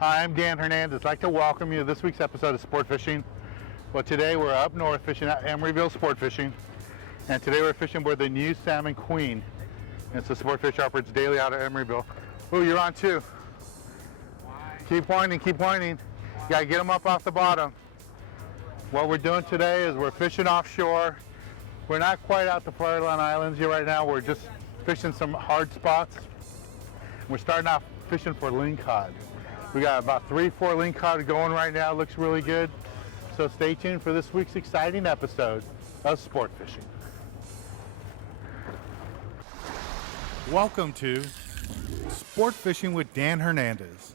Hi, I'm Dan Hernandez. I'd like to welcome you to this week's episode of Sport Fishing. Well, today we're up north fishing at Emeryville Sport Fishing, and today we're fishing aboard the new Salmon Queen. It's a sport fish operates daily out of Emeryville. Oh, you're on too. Keep whining, keep whining. You gotta get them up off the bottom. What we're doing today is we're fishing offshore. We're not quite out to Floridland Islands yet right now. We're just fishing some hard spots. We're starting off fishing for lingcod. We got about 3-4 lingcod going right now. Looks really good. So stay tuned for this week's exciting episode of Sport Fishing. Welcome to Sport Fishing with Dan Hernandez.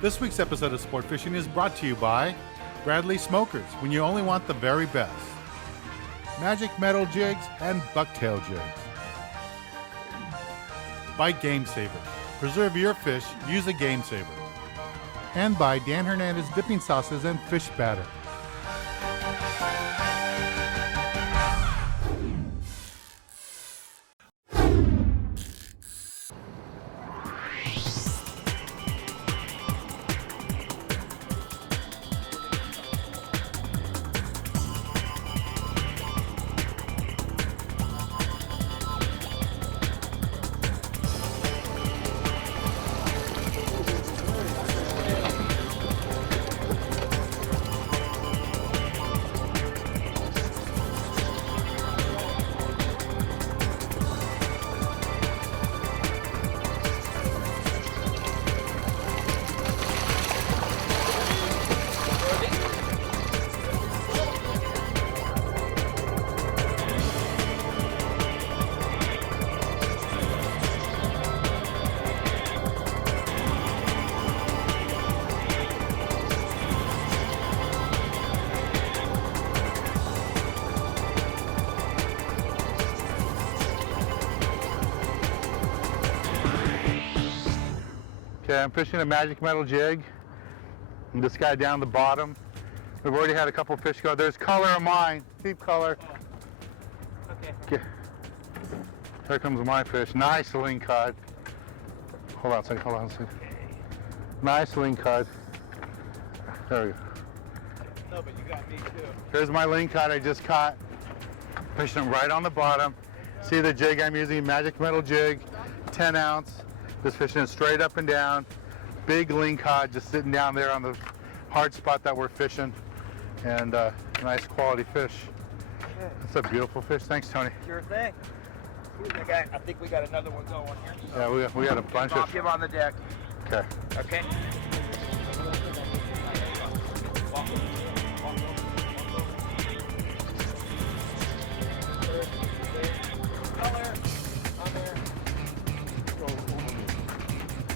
This week's episode of Sport Fishing is brought to you by Bradley Smokers, when you only want the very best. Magic Metal Jigs and Bucktail Jigs. By Game Saver. Preserve your fish, use a Game Saver. And by Dan Hernandez Dipping Sauces and Fish Batter. Okay, I'm fishing a Magic Metal Jig. And this guy down the bottom. We've already had a couple fish go. There's color of mine, deep color. Okay. Here comes my fish. Nice lingcod. Hold on a second, hold on a second. Nice lingcod. There we go. No, but you got me too. Here's my lingcod I just caught. Fishing him right on the bottom. See the jig I'm using, Magic Metal Jig, 10 ounce. Just fishing it straight up and down. Big lingcod just sitting down there on the hard spot that we're fishing. And nice quality fish. Okay. That's a beautiful fish. Thanks, Tony. Sure thing. I think we got another one going here. Yeah, we got a bunch I'll of... give on the deck. Okay. Okay.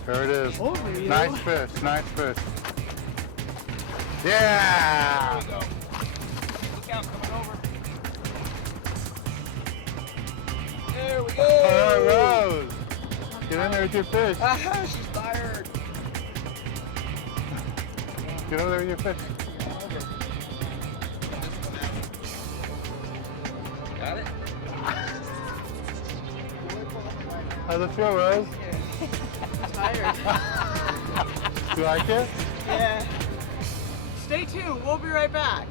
There it is. Over you. Nice fish, nice fish. Yeah! There we go. Look out, coming over. There we go. All right, Rose. Get in there with your fish. Ah, she's tired. Get over there with your fish. Got it? How's it feel, Rose? Tired. You like it? Yeah. Stay tuned. We'll be right back.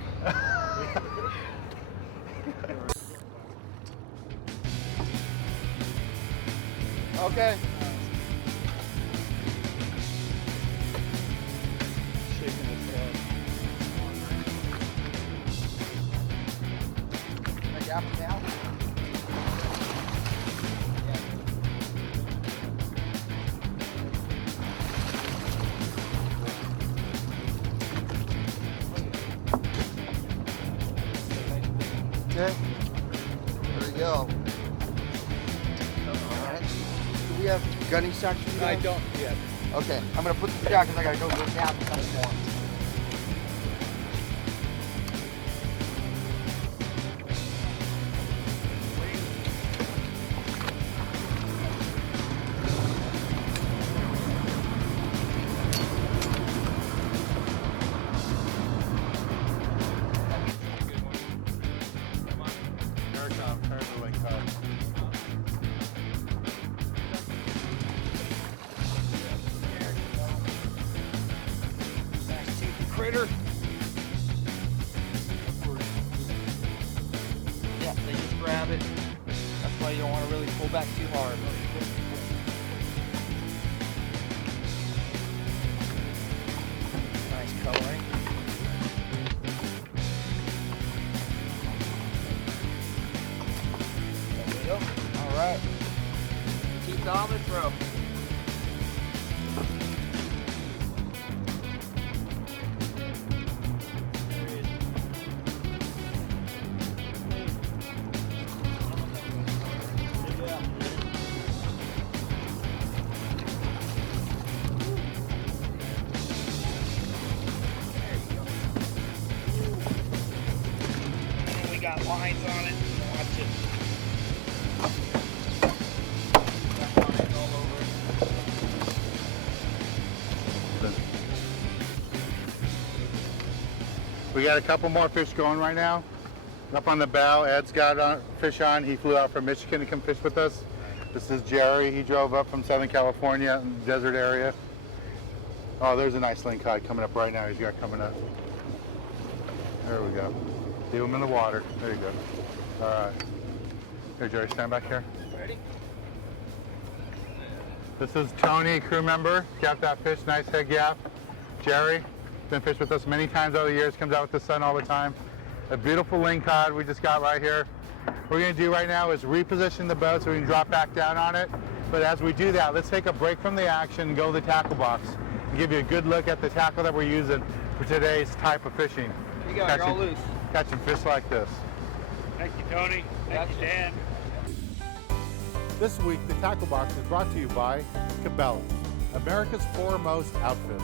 Okay. Shaking his head. Can I gap it down? Okay. There we go. Alright. Do we have gunny sacks for you guys? I don't yet. Okay. I'm gonna put this down because I gotta go nap some more. Critter. Yeah, they just grab it. That's why you don't want to really pull back too hard. Nice coloring. There we go. All right. Keep on the throw. Got lines on it. Watch it. Got lines all over it. We got a couple more fish going right now. Up on the bow, Ed's got a fish on. He flew out from Michigan to come fish with us. This is Jerry. He drove up from Southern California, in the desert area. Oh, there's a nice lingcod coming up right now. He's got coming up. There we go. Leave him in the water. There you go. All right. Here, Jerry, stand back here. Ready? This is Tony, crew member. Got that fish, nice head gap. Jerry, been fished with us many times over the years, comes out with the sun all the time. A beautiful lingcod we just got right here. What we're gonna do right now is reposition the boat so we can drop back down on it. But as we do that, let's take a break from the action and go to the tackle box and give you a good look at the tackle that we're using for today's type of fishing. Here you go, you're all loose. Catching fish like this. Thank you, Tony. Thank you, Dan. This week, the Tackle Box is brought to you by Cabela's, America's foremost outfit.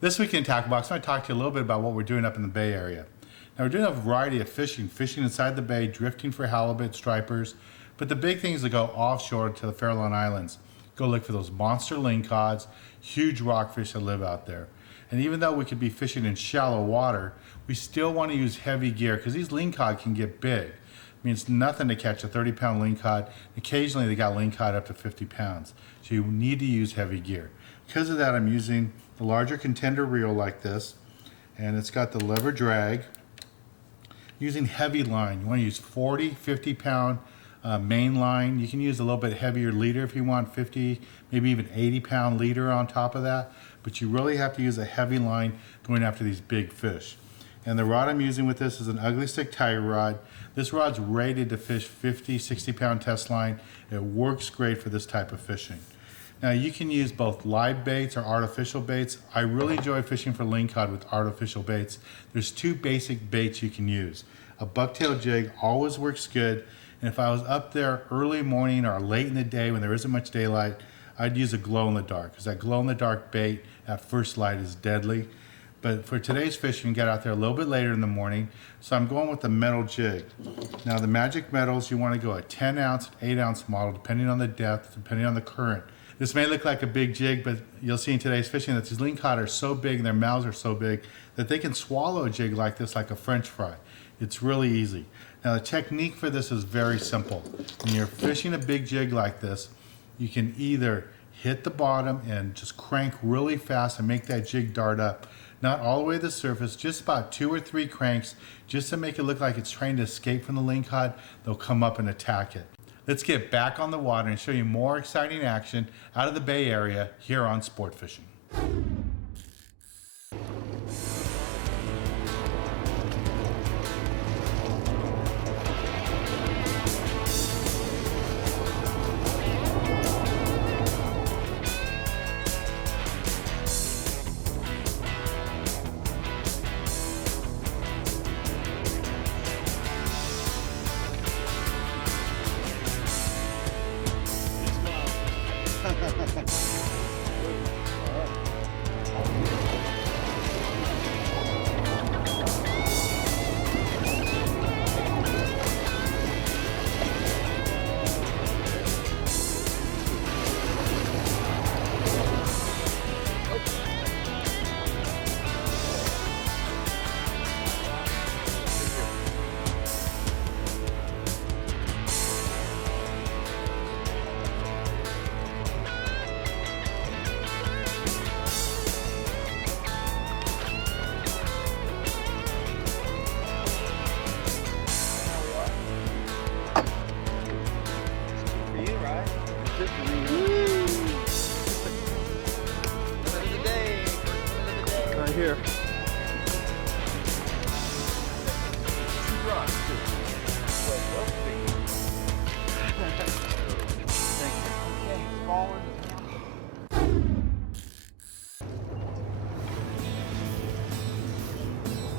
This week in Tackle Box, I'm going to talk to you a little bit about what we're doing up in the Bay Area. Now, we're doing a variety of fishing inside the bay, drifting for halibut, stripers, but the big thing is to go offshore to the Farallon Islands. Go look for those monster lingcods, huge rockfish that live out there. And even though we could be fishing in shallow water, we still want to use heavy gear because these lingcod can get big. I mean, it's nothing to catch a 30-pound lingcod. Occasionally, they got lingcod up to 50 pounds. So you need to use heavy gear. Because of that, I'm using the larger contender reel like this, and it's got the lever drag. Using heavy line, you want to use 40, 50-pound main line. You can use a little bit heavier leader if you want, 50, maybe even 80-pound leader on top of that. But you really have to use a heavy line going after these big fish. And the rod I'm using with this is an ugly stick tiger rod. This rod's rated to fish 50, 60-pound test line. It works great for this type of fishing. Now you can use both live baits or artificial baits. I really enjoy fishing for lingcod with artificial baits. There's two basic baits you can use. A bucktail jig always works good. And if I was up there early morning or late in the day when there isn't much daylight, I'd use a glow-in-the-dark, because that glow-in-the-dark bait at first light is deadly. But for today's fishing, get out there a little bit later in the morning. So I'm going with the metal jig. Now the magic metals, you want to go a 10 ounce, 8 ounce model, depending on the depth, depending on the current. This may look like a big jig, but you'll see in today's fishing that these lingcod are so big and their mouths are so big that they can swallow a jig like this like a French fry. It's really easy. Now the technique for this is very simple. When you're fishing a big jig like this, you can either hit the bottom and just crank really fast and make that jig dart up. Not all the way to the surface, just about 2 or 3 cranks, just to make it look like it's trying to escape from the lingcod. They'll come up and attack it. Let's get back on the water and show you more exciting action out of the Bay Area here on Sport Fishing. Right here.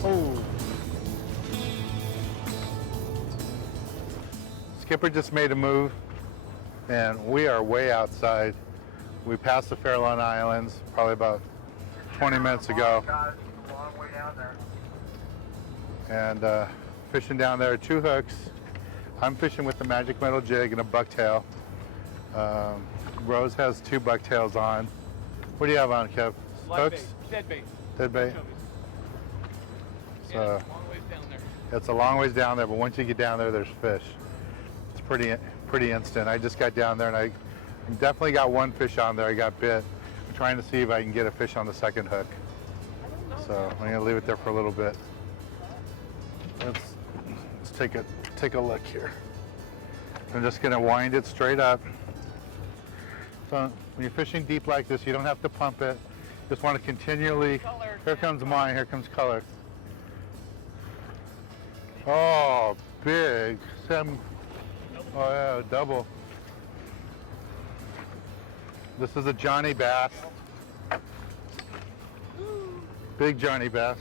Oh. Skipper just made a move and we are way outside. We passed the Farallon Islands probably about 20 minutes ago. And fishing down there, 2 hooks. I'm fishing with the magic metal jig and a bucktail. Rose has 2 bucktails on. What do you have on, Kev? Hooks? Dead bait. Dead bait? So, Yeah, it's a long ways down there. it's a long ways down there, but once you get down there, there's fish. It's pretty instant. I just got down there and I definitely got 1 fish on there. I got bit. I'm trying to see if I can get a fish on the 2nd hook. So I'm gonna leave it there for a little bit. Let's take a look here. I'm just gonna wind it straight up. So when you're fishing deep like this, you don't have to pump it. Just want to continually. Here comes mine. Here comes color. Oh, big. Oh yeah, double. This is a Johnny Bass. Big Johnny Bass.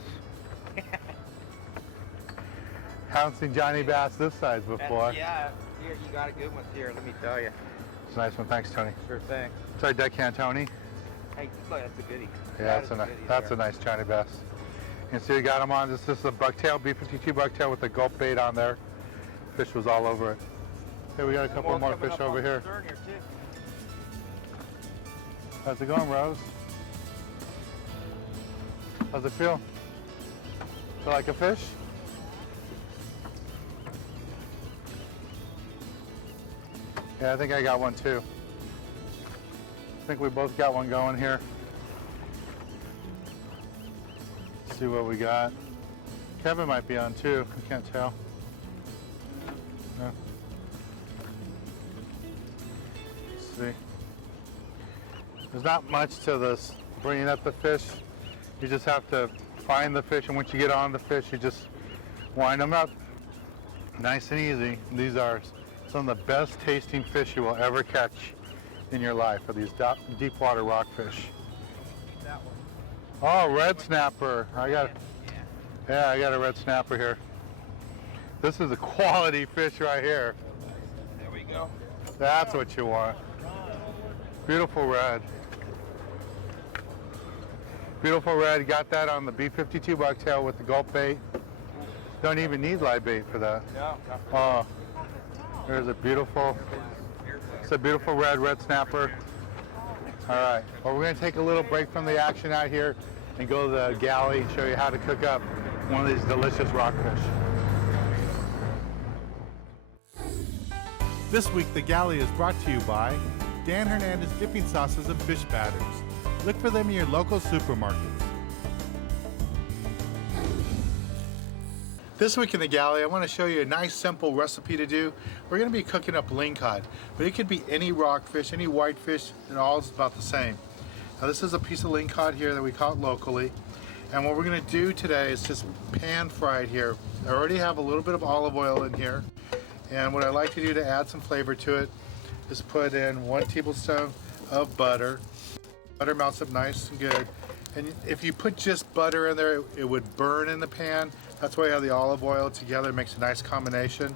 Haven't seen Johnny Bass this size before. Yeah, here you got a good one here. Let me tell you. It's a nice one. Thanks, Tony. Sure thing. It's our deckhand, Tony. Hey, look, that's a goodie. Yeah, that's a nice Johnny Bass. You can see we got him on. This is a bucktail, B52 bucktail with a gulp bait on there. Fish was all over it. Hey, we got a couple more fish over here. How's it going, Rose? How's it feel? Feel like a fish? Yeah, I think I got one too. I think we both got one going here. Let's see what we got. Kevin might be on too. I can't tell. No. Let's see. There's not much to this bringing up the fish. You just have to find the fish, and once you get on the fish, you just wind them up. Nice and easy. These are some of the best tasting fish you will ever catch in your life, are these deep water rockfish. Oh, red snapper. I got a red snapper here. This is a quality fish right here. There we go. That's what you want. Beautiful red. Beautiful red. Got that on the B52 bucktail with the gulp bait. Don't even need live bait for that. No. Oh, there's a beautiful, it's a beautiful red snapper. All right, well, we're gonna take a little break from the action out here and go to the galley and show you how to cook up one of these delicious rockfish. This week, the galley is brought to you by Dan Hernandez Dipping Sauces and Fish Batters. Look for them in your local supermarkets. This week in the galley, I want to show you a nice simple recipe to do. We're going to be cooking up lingcod, but it could be any rockfish, any whitefish, and all is about the same. Now this is a piece of lingcod here that we caught locally, and what we're going to do today is just pan fry it here. I already have a little bit of olive oil in here, and what I like to do to add some flavor to it is put in 1 tablespoon of butter. Butter melts up nice and good, and if you put just butter in there, it would burn in the pan. That's why I have the olive oil together. It makes a nice combination.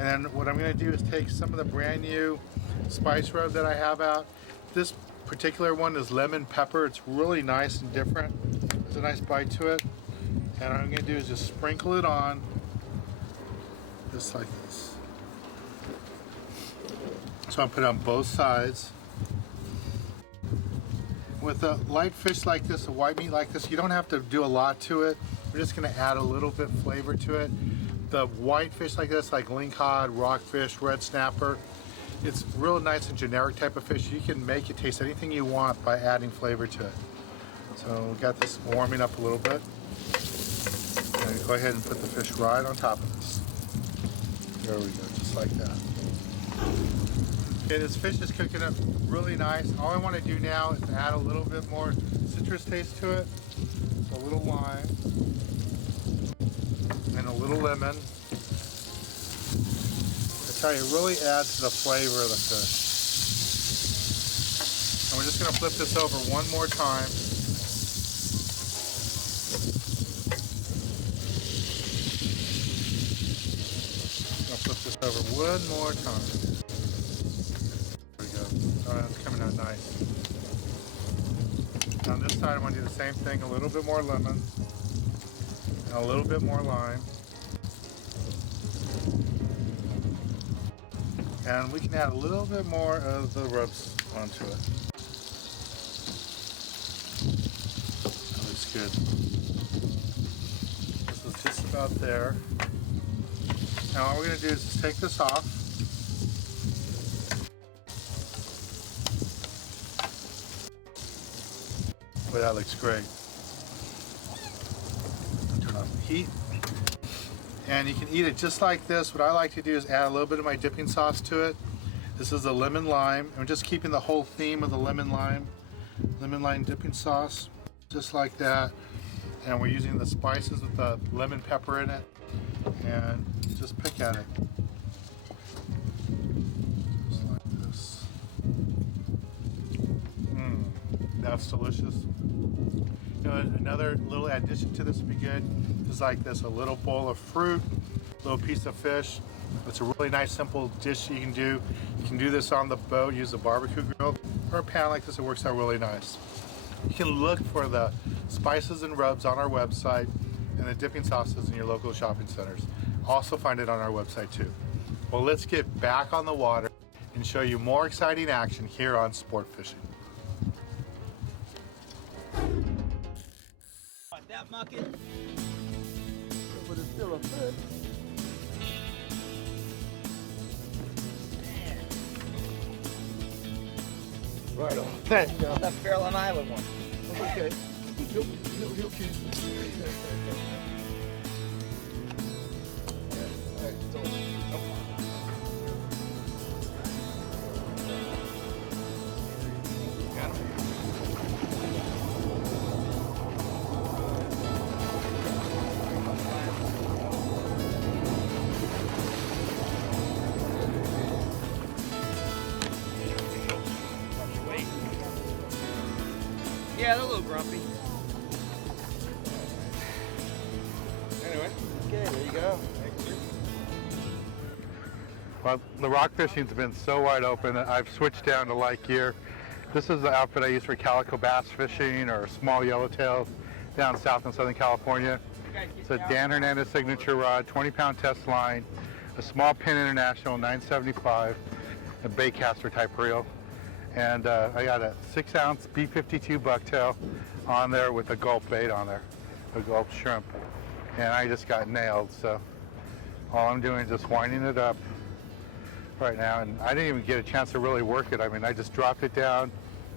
And then what I'm going to do is take some of the brand new spice rub that I have out, This particular one is lemon pepper. It's really nice and different. There's a nice bite to it. And what I'm gonna do is just sprinkle it on, just like this. So I'm put it on both sides. With a light fish like this, a white meat like this, you don't have to do a lot to it. We're just gonna add a little bit flavor to it. The white fish like this, like lingcod, rockfish, red snapper, it's real nice and generic type of fish. You can make it taste anything you want by adding flavor to it. So we got this warming up a little bit. And go ahead and put the fish right on top of this. There we go, just like that. Okay, this fish is cooking up really nice. All I want to do now is add a little bit more citrus taste to it. So a little lime and a little lemon. I tell you, it really adds to the flavor of the fish. And we're just going to flip this over one more time. Flip this over one more time. There we go. Oh, that's coming out nice. On this side, I'm going to do the same thing. A little bit more lemon and a little bit more lime. And we can add a little bit more of the rubs onto it. That looks good. This is just about there. Now all we're going to do is just take this off. Boy, that looks great. Turn off the heat. And you can eat it just like this. What I like to do is add a little bit of my dipping sauce to it. This is the lemon lime. I'm just keeping the whole theme of the lemon lime dipping sauce, just like that. And we're using the spices with the lemon pepper in it. And just pick at it. Just like this. That's delicious. You know, another little addition to this would be good is like this, a little bowl of fruit, a little piece of fish. It's a really nice, simple dish you can do. You can do this on the boat, use a barbecue grill, or a pan like this. It works out really nice. You can look for the spices and rubs on our website and the dipping sauces in your local shopping centers. Also find it on our website too. Well, let's get back on the water and show you more exciting action here on Sport Fishing. That bucket. But it's still a fish. Right on. Thanks, y'all. That Fairland Island one. Okay. He'll keep it. Yeah, they're a little grumpy. Anyway, okay, there you go. Thank you. Well, the rock fishing's been so wide open that I've switched down to light gear. This is the outfit I use for calico bass fishing or small yellowtails down south in Southern California. It's a Dan Hernandez signature rod, 20-pound test line, a small Penn International 975, a baitcaster type reel. And I got a 6-ounce B52 bucktail on there with a gulp bait on there, a gulp shrimp. And I just got nailed, so all I'm doing is just winding it up right now. And I didn't even get a chance to really work it. I mean, I just dropped it down,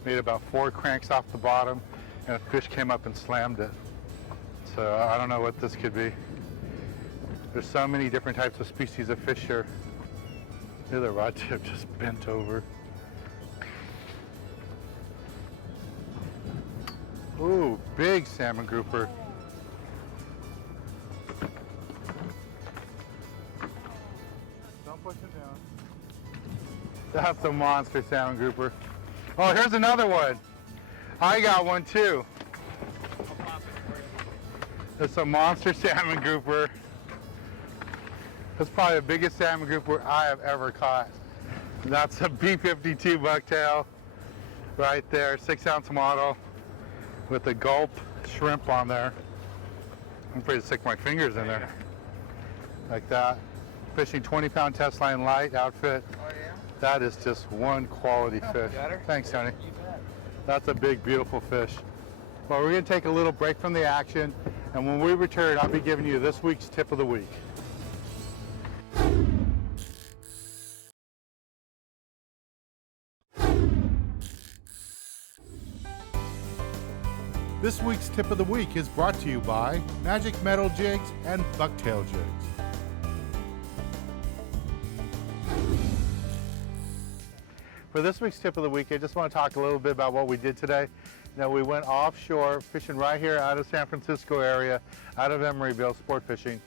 made about 4 cranks off the bottom, and a fish came up and slammed it. So I don't know what this could be. There's so many different types of species of fish here. The other rod tip just bent over. Ooh, big salmon grouper. Don't push him down. That's a monster salmon grouper. Oh, here's another one. I got one too. It's a monster salmon grouper. That's probably the biggest salmon grouper I have ever caught. That's a B52 bucktail. right there, 6-ounce model with the gulp shrimp on there. I'm afraid to stick my fingers in there. Like that. Fishing 20-pound test line light outfit. Oh yeah? That is just one quality fish. Got her? Thanks, Tony. You bet. That's a big, beautiful fish. Well, we're going to take a little break from the action, and when we return, I'll be giving you this week's tip of the week. This week's tip of the week is brought to you by Magic Metal Jigs and Bucktail Jigs. For this week's tip of the week, I just want to talk a little bit about what we did today. You know, we went offshore fishing right here out of San Francisco area, out of Emeryville, sport fishing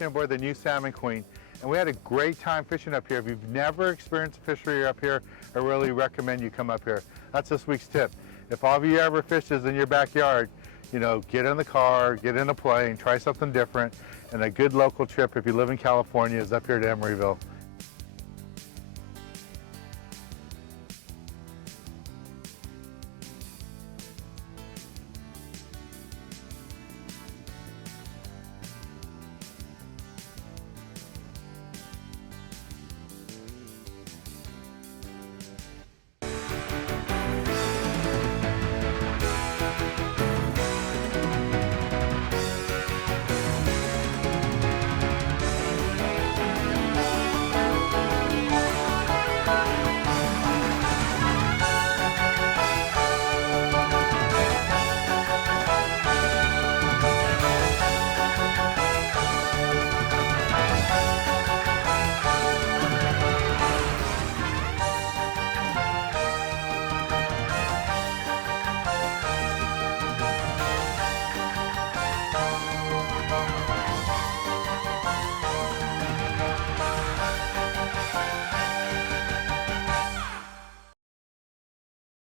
aboard the new Salmon Queen. And we had a great time fishing up here. If you've never experienced fishery up here, I really recommend you come up here. That's this week's tip. If all of you ever fishes in your backyard, you know, get in the car, get in a plane, try something different. And a good local trip, if you live in California, is up here to Emeryville.